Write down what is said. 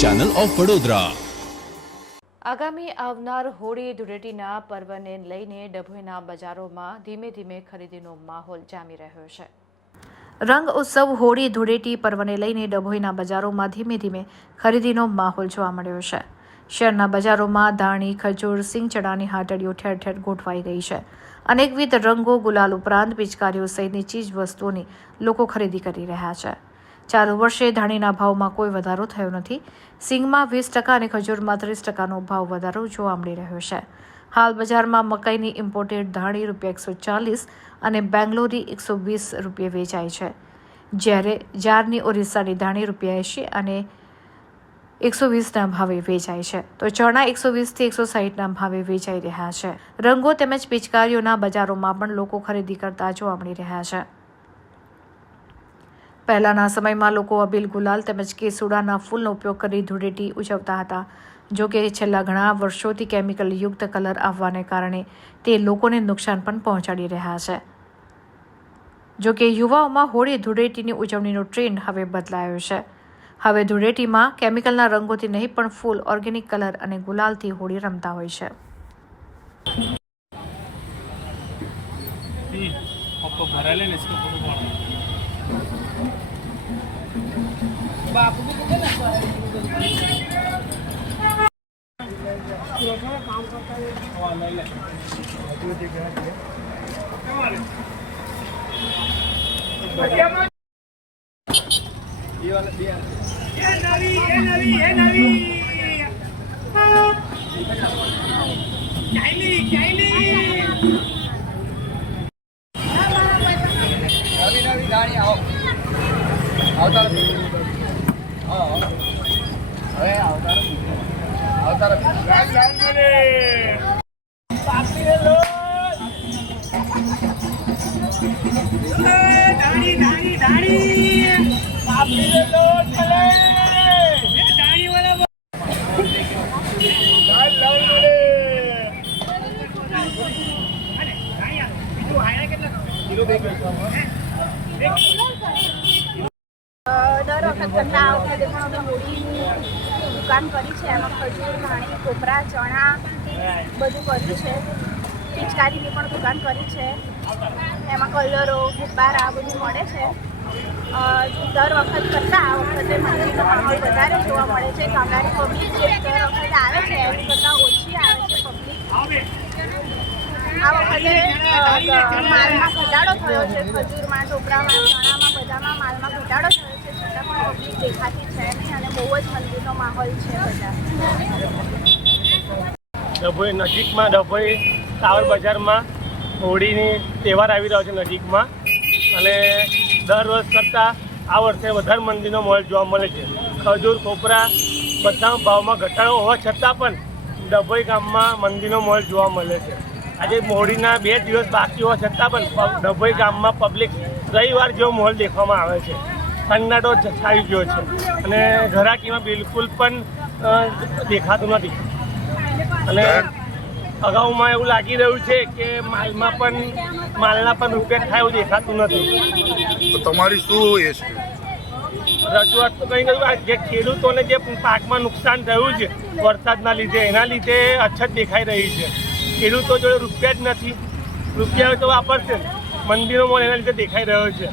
Channel of Vadodara. આગામી આવનાર હોળી ધૂળેટીના પર્વને લઈને ડભોઈના બજારોમાં ધીમે ધીમે ખરીદીનો માહોલ જામી રહ્યો છે। રંગ ઉત્સવ હોળી ધૂળેટી પર્વને લઈને ડભોઈના બજારોમાં ધીમે ધીમે ખરીદીનો માહોલ જોવા મળ્યો છે। શહેરના બજારોમાં ધાણી, ખજૂર, સિંગચડાની હાટડીઓ ઠેર ઠેર ગોઠવાઈ ગઈ છે। અનેકવિધ રંગો, ગુલાલ ઉપરાંત પિચકારીઓ સહિતની ચીજ વસ્તુઓની લોકો ખરીદી કરી રહ્યા છે। ચાલુ વર્ષે ધાણીના ભાવમાં કોઈ વધારો થયો નથી। સિંગમાં 20% અને ખજૂરમાં 30%નો ભાવ વધારો જોવા મળી રહ્યો છે। હાલ બજારમાં મકાઈની ઇમ્પોર્ટેડ ધાણી ₹140 અને બેંગ્લોરી ₹120 વેચાય છે, જ્યારે જારની ઓરિસ્સાની ધાણી ₹80 અને 120ના ભાવે વેચાય છે, તો ચણા 120થી 160ના ભાવે વેચાઈ રહ્યા છે। રંગો તેમજ પિચકારીઓના બજારોમાં પણ લોકો ખરીદી કરતા જોવા મળી રહ્યા છે। પહેલાના સમયમાં લોકો અબીલ, ગુલાલ તેમજ કેસુડાના ફૂલનો ઉપયોગ કરી ધૂળેટી ઉજવતા હતા। જો કે છેલ્લા ઘણા વર્ષોથી કેમિકલ યુક્ત કલર આવવાને કારણે તે લોકોને નુકસાન પણ પહોંચાડી રહ્યા છે। જો કે યુવાઓમાં હોળી ધૂળેટીની ઉજવણીનો ટ્રેન્ડ હવે બદલાયો છે। હવે ધૂળેટીમાં કેમિકલના રંગોથી નહીં પણ ફૂલ, ઓર્ગેનિક કલર અને ગુલાલથી હોળી રમતા હોય છે। बापू भी ना काम करता है ये वाला दिया ये नवी गाड़ी आओ આવતા નથી। હા હવે આવતા નથી। પાપી રે લો ધાણી પાપી રે લો ચલે એ ધાણી વાળા લાલ રે અરે ધાણી બીજું હાયરા કેટલા કિલો બે કિલો દર વખત કરતાં આ વખતે પણ અમે હોળીની દુકાન કરી છે। એમાં ખજૂર, ધાણી, કોપરા, ચણા બધું કર્યું છે। પિચકારીની પણ દુકાન કરી છે। એમાં કલરો, ગુબ્બારા બધું મળે છે। દર વખત કરતાં આ વખતે મંદિરનો માહોલ વધારે જોવા મળે છે। ગામડાની પબ્લિક જે દર વખતે આવે છે એની કરતાં ઓછી આવે છે પબ્લિક। આ વખતે માલમાં ઘટાડો થયો છે। ખજૂરમાં, ટોપરામાં, ચણામાં બધામાં માલમાં ઘટાડો થયો છે, છતાં પણ પબ્લિક દેખાતી છે નહીં અને બહુ જ મંદિરનો માહોલ છે બધા। ડભોઈ નજીકમાં ડભોઈ ટાવર બજારમાં હોળીની તહેવાર આવી રહ્યો છે નજીકમાં, અને દર વર્ષ કરતાં આ વર્ષે વધારે મંદિરનો માહોલ જોવા મળે છે। ખજૂર, કોપરા બધા ભાવમાં ઘટાડો હોવા છતાં પણ ડભોઈ ગામમાં મંદિરનો માહોલ જોવા મળે છે। આજે હોળીના 2 દિવસ બાકી હોવા છતાં પણ ડભોઈ ગામમાં પબ્લિક રવિવાર જેવો માહોલ દેખવામાં આવે છે। સન્નાટો છાઈ ગયો છે અને ઘરાકીમાં બિલકુલ પણ દેખાતું નથી। અને અગાઉમાં એવું લાગી રહ્યું છે કે માલના પણ રૂપિયા થાય એવું દેખાતું નથી। તો તમારી શું એ છે રજૂઆત તો કંઈ નથી। જે ખેડૂતોને જે પાકમાં નુકસાન થયું છે વરસાદના લીધે, એના લીધે અછત દેખાઈ રહી છે। ખેડૂતો જોડે રૂપિયા જ નથી। રૂપિયા તો વાપરશે, મંદિરો એના લીધે દેખાઈ રહ્યો છે।